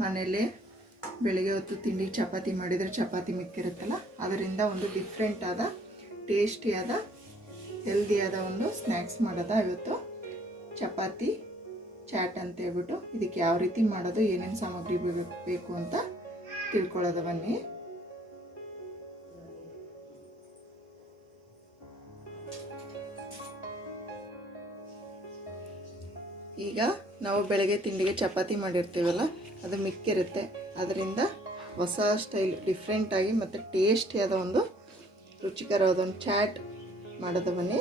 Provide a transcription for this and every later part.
ಮನೆಯಲ್ಲೇ ಬೆಳಗ್ಗೆ ಹೊತ್ತು ತಿಂಡಿಗೆ ಚಪಾತಿ ಮಾಡಿದರೆ ಚಪಾತಿ ಮಿಕ್ಕಿರುತ್ತಲ್ಲ, ಅದರಿಂದ ಒಂದು ಡಿಫ್ರೆಂಟ್ ಆದ ಟೇಸ್ಟಿಯಾದ ಹೆಲ್ದಿಯಾದ ಒಂದು ಸ್ನ್ಯಾಕ್ಸ್ ಮಾಡೋದ ಇವತ್ತು. ಚಪಾತಿ ಚಾಟ್ ಅಂತ ಹೇಳ್ಬಿಟ್ಟು ಇದಕ್ಕೆ ಯಾವ ರೀತಿ ಮಾಡೋದು, ಏನೇನು ಸಾಮಗ್ರಿ ಬೇಕು ಅಂತ ತಿಳ್ಕೊಳ್ಳೋದು ಬನ್ನಿ. ಈಗ ನಾವು ಬೆಳಗ್ಗೆ ತಿಂಡಿಗೆ ಚಪಾತಿ ಮಾಡಿರ್ತೀವಲ್ಲ, ಅದು ಮಿಕ್ಕಿರುತ್ತೆ. ಅದರಿಂದ ಹೊಸ ಸ್ಟೈಲ್ ಡಿಫ್ರೆಂಟಾಗಿ ಮತ್ತು ಟೇಸ್ಟಿಯಾದ ಒಂದು ರುಚಿಕರವಾದ ಒಂದು ಚಾಟ್ ಮಾಡೋದು ಬನ್ನಿ.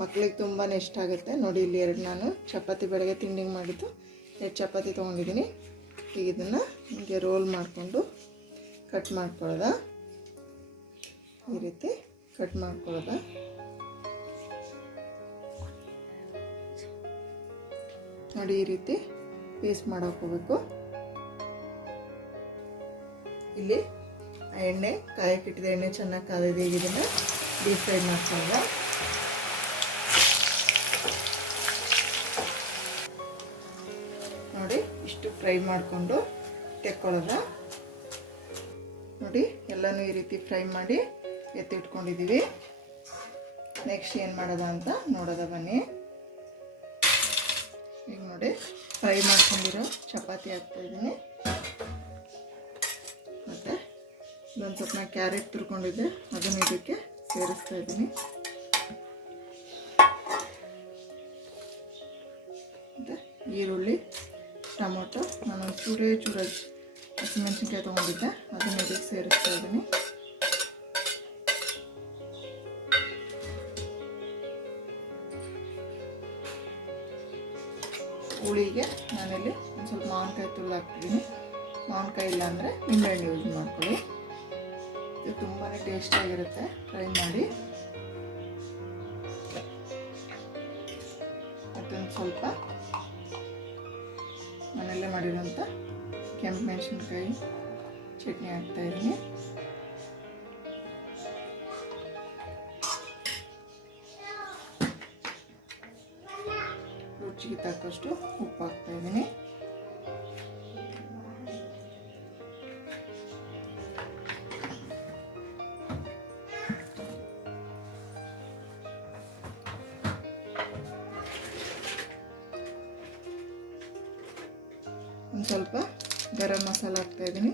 ಮಕ್ಕಳಿಗೆ ತುಂಬಾ ಇಷ್ಟ ಆಗುತ್ತೆ. ನೋಡಿ, ಇಲ್ಲಿ ನಾನು ಚಪಾತಿ ಬೆಳಗ್ಗೆ ತಿಂಡಿಗೆ ಮಾಡಿದ್ದು 2 ಚಪಾತಿ ತೊಗೊಂಡಿದ್ದೀನಿ. ಈಗ ಇದನ್ನು ಹೀಗೆ ರೋಲ್ ಮಾಡಿಕೊಂಡು ಕಟ್ ಮಾಡ್ಕೊಳ್ಳೋದ, ಈ ರೀತಿ ಕಟ್ ಮಾಡ್ಕೊಳ್ಳೋದ. ನೋಡಿ, ಈ ರೀತಿ ಪೀಸ್ ಮಾಡೋಕೋಬೇಕು. ಇಲ್ಲಿ ಎಣ್ಣೆ ಕಾಯಕ್ಕಿಟ್ಟಿದೆ, ಎಣ್ಣೆ ಚೆನ್ನಾಗಿ ಕಾದಿದೆ. ಈಗ ಇದನ್ನು ಡೀಪ್ ಫ್ರೈ ಮಾಡ್ಕೊಳ್ಳೋದ. ನೋಡಿ, ಇಷ್ಟು ಫ್ರೈ ಮಾಡಿಕೊಂಡು ತೆಕ್ಕೊಳ್ಳೋದ. ನೋಡಿ, ಎಲ್ಲನೂ ಈ ರೀತಿ ಫ್ರೈ ಮಾಡಿ ಎತ್ತಿಟ್ಕೊಂಡಿದ್ದೀವಿ. ನೆಕ್ಸ್ಟ್ ಏನು ಮಾಡೋದ ಅಂತ ನೋಡೋದ ಬನ್ನಿ. ಈಗ ನೋಡಿ, ಫ್ರೈ ಮಾಡ್ಕೊಂಡಿರೋ ಚಪಾತಿ ಹಾಕ್ತಾಯಿದ್ದೀನಿ. ಮತ್ತು ಇದೊಂದು ಸ್ವಲ್ಪ ಕ್ಯಾರೆಟ್ ತುರ್ಕೊಂಡಿದ್ದೆ, ಅದನ್ನು ಇದಕ್ಕೆ ಸೇರಿಸ್ತಾ ಇದ್ದೀನಿ. ಮತ್ತು ಈರುಳ್ಳಿ, ಟೊಮೊಟೊ, ನಾನೊಂದು ಚೂರೇ ಹಸಿಮೆಣಸಿನ್ಕಾಯಿ ತೊಗೊಂಡಿದ್ದೆ, ಅದನ್ನು ಇದಕ್ಕೆ ಸೇರಿಸ್ತಾ ಇದ್ದೀನಿ. ಹುಳಿಗೆ ನಾನಿಲ್ಲಿ ಒಂದು ಸ್ವಲ್ಪ ಮಾವಿನಕಾಯಿ ತುರಿದು ಹಾಕ್ತಿದ್ದೀನಿ. ಮಾವಿನಕಾಯಿ ಇಲ್ಲ ಅಂದರೆ ನಿಂಬೆಹಣ್ಣು ಯೂಸ್ ಮಾಡ್ಕೊಳ್ಳಿ. ಇದು ತುಂಬಾ ಟೇಸ್ಟಿಯಾಗಿರುತ್ತೆ, ಟ್ರೈ ಮಾಡಿ. ಮತ್ತೊಂದು ಸ್ವಲ್ಪ ಮನೆಯಲ್ಲೇ ಮಾಡಿರೋಂಥ ಕೆಂಪು ಮೆಣಸಿನ್ಕಾಯಿ ಚಟ್ನಿ ಹಾಕ್ತಾಯಿದ್ದೀನಿ. ರುಚಿಗೆ ತಕ್ಕಷ್ಟು ಉಪ್ಪು ಹಾಕ್ತಾಯಿದ್ದೀನಿ. ಒಂದು ಸ್ವಲ್ಪ ಗರಂ ಮಸಾಲ ಹಾಕ್ತಾಯಿದ್ದೀನಿ.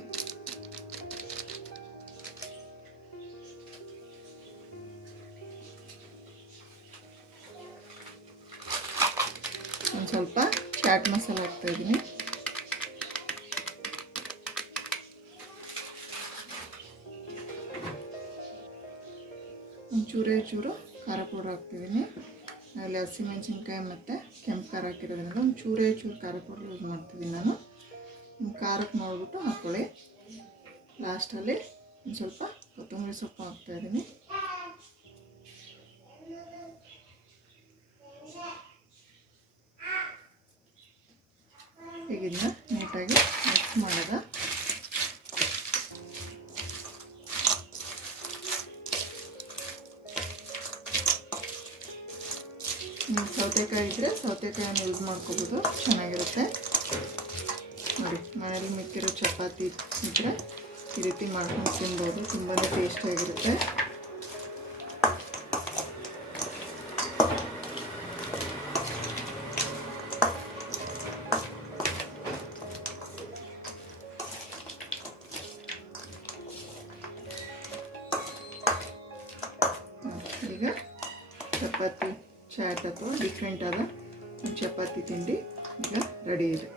ಒಂದು ಸ್ವಲ್ಪ ಚಾಟ್ ಮಸಾಲ ಹಾಕ್ತಾಯಿದ್ದೀನಿ. ಚೂರು ಖಾರ ಪೌಡರ್ ಹಾಕ್ತಿದ್ದೀನಿ. ಅಲ್ಲಿ ಹಸಿಮೆಣಸಿನ್ಕಾಯಿ ಮತ್ತು ಕೆಂಪು ಖಾರ ಹಾಕಿರೋದ್ರಿಂದ ಒಂದು ಚೂರು ಖಾರ ಪೌಡರ್ ಯೂಸ್ ಮಾಡ್ತಿದ್ದೀನಿ ನಾನು. ನಿಮ್ಮ ಖಾರಕ್ಕೆ ನೋಡ್ಬಿಟ್ಟು ಹಾಕ್ಕೊಳ್ಳಿ. ಲಾಸ್ಟಲ್ಲಿ ಒಂದು ಸ್ವಲ್ಪ ಕೊತ್ತಂಬರಿ ಸೊಪ್ಪು ಹಾಕ್ತಾಯಿದ್ದೀನಿ. ಈಗ ಇದನ್ನ ನೀಟಾಗಿ ಮಿಕ್ಸ್ ಮಾಡೋದ. ನೀವು ಸೌತೆಕಾಯಿ ಇದ್ದರೆ ಸೌತೆಕಾಯನ್ನು ಯೂಸ್ ಮಾಡ್ಕೋಬೋದು, ಚೆನ್ನಾಗಿರುತ್ತೆ. ನೋಡಿ, ಮನೇಲಿ ಮಿಕ್ಕಿರೋ ಚಪಾತಿ ಇದ್ದರೆ ಈ ರೀತಿ ಮಾಡ್ಕೊಂಡು ತಿನ್ಬೋದು, ತುಂಬಾ ಟೇಸ್ಟಿಯಾಗಿರುತ್ತೆ. ಈಗ ಚಪಾತಿ ಚಾಟ್ ಅಥವಾ ಡಿಫ್ರೆಂಟ್ ಆದ ಚಪಾತಿ ತಿಂಡಿ ಈಗ ರೆಡಿ ಇದೆ.